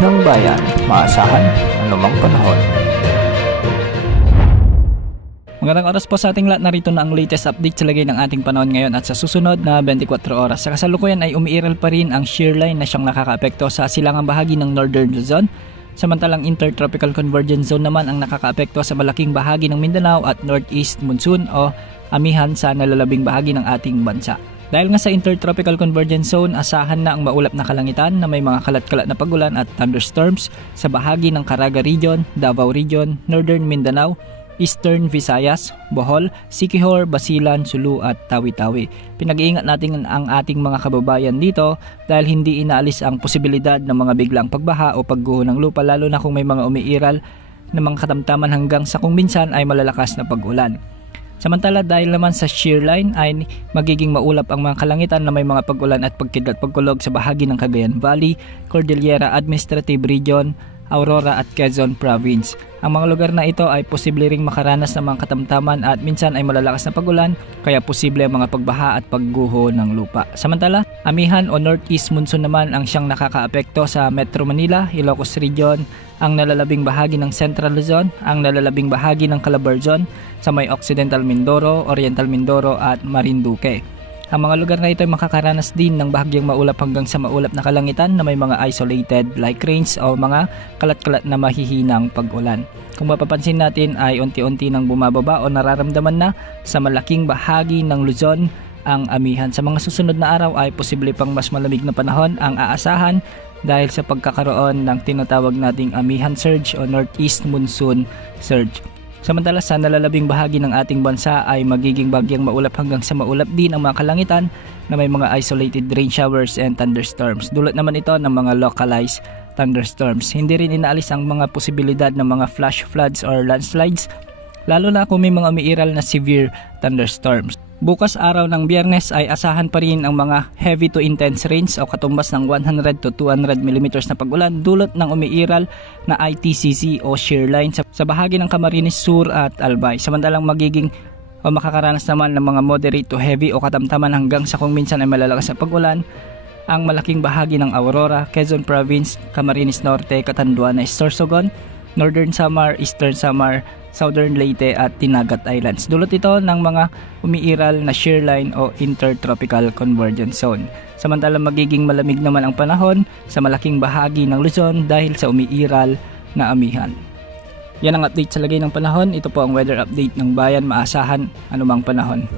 ng bayan, maasahan anumang panahon. Magandang oras po sa ating lahat, narito na ang latest update sa lagay ng ating panahon ngayon at sa susunod na 24 oras. Sa kasalukuyan ay umiiral pa rin ang shear line na siyang nakakaapekto sa silangang bahagi ng Northern Luzon. Samantalang Intertropical Convergence Zone naman ang nakakaapekto sa malaking bahagi ng Mindanao at Northeast Monsoon o amihan sa nalalabing bahagi ng ating bansa. Dahil nga sa Intertropical Convergence Zone, asahan na ang maulap na kalangitan na may mga kalat-kalat na pagulan at thunderstorms sa bahagi ng Caraga Region, Davao Region, Northern Mindanao, Eastern Visayas, Bohol, Siquijor, Basilan, Sulu at Tawi-Tawi. Pinag-iingat natin ang ating mga kababayan dito dahil hindi inaalis ang posibilidad ng mga biglang pagbaha o pagguho ng lupa, lalo na kung may mga umiiral na mga katamtaman hanggang sa kung minsan ay malalakas na pag-ulan. Samantala dahil naman sa shear line ay magiging maulap ang mga kalangitan na may mga pag-ulan at pagkidlat pagkulog sa bahagi ng Cagayan Valley, Cordillera Administrative Region, Aurora at Quezon Province. Ang mga lugar na ito ay posible ring makaranas ng mga katamtaman at minsan ay malalakas na pagulan, kaya posible ang mga pagbaha at pagguho ng lupa. Samantala, amihan o Northeast Monsoon naman ang siyang nakakaapekto sa Metro Manila, Ilocos Region, ang nalalabing bahagi ng Central Luzon, ang nalalabing bahagi ng Calabarzon, sa may Occidental Mindoro, Oriental Mindoro at Marinduque. Ang mga lugar na ito ay makakaranas din ng bahagyang maulap hanggang sa maulap na kalangitan na may mga isolated light rains o mga kalat-kalat na mahihinang pag-ulan. Kung mapapansin natin ay unti-unti nang bumababa o nararamdaman na sa malaking bahagi ng Luzon ang amihan. Sa mga susunod na araw ay posible pang mas malamig na panahon ang aasahan dahil sa pagkakaroon ng tinatawag nating amihan surge o Northeast Monsoon surge. Samantala sa nalalabing bahagi ng ating bansa ay magiging bagyang maulap hanggang sa maulap din ang mga kalangitan na may mga isolated rain showers and thunderstorms. Dulot naman ito ng mga localized thunderstorms. Hindi rin inaalis ang mga posibilidad ng mga flash floods or landslides, lalo na kung may mga umiiral na severe thunderstorms. Bukas araw ng Biyernes ay asahan pa rin ang mga heavy to intense rains o katumbas ng 100 to 200 mm na pag-ulan dulot ng umiiral na ITCZ o shear line sa bahagi ng Camarines Sur at Albay. Samantalang magiging o makakaranas naman ng mga moderate to heavy o katamtaman hanggang sa kung minsan ay malalakas na pag-ulan ang malaking bahagi ng Aurora, Quezon Province, Camarines Norte, Catanduanes, Sorsogon, Northern Samar, Eastern Samar, Southern Leyte at Tinagat Islands. Dulot ito ng mga umiiral na shear line o Intertropical Convergence Zone. Samantalang magiging malamig naman ang panahon sa malaking bahagi ng Luzon dahil sa umiiral na amihan. Yan ang update sa lagay ng panahon. Ito po ang weather update ng bayan, maasahan anumang panahon.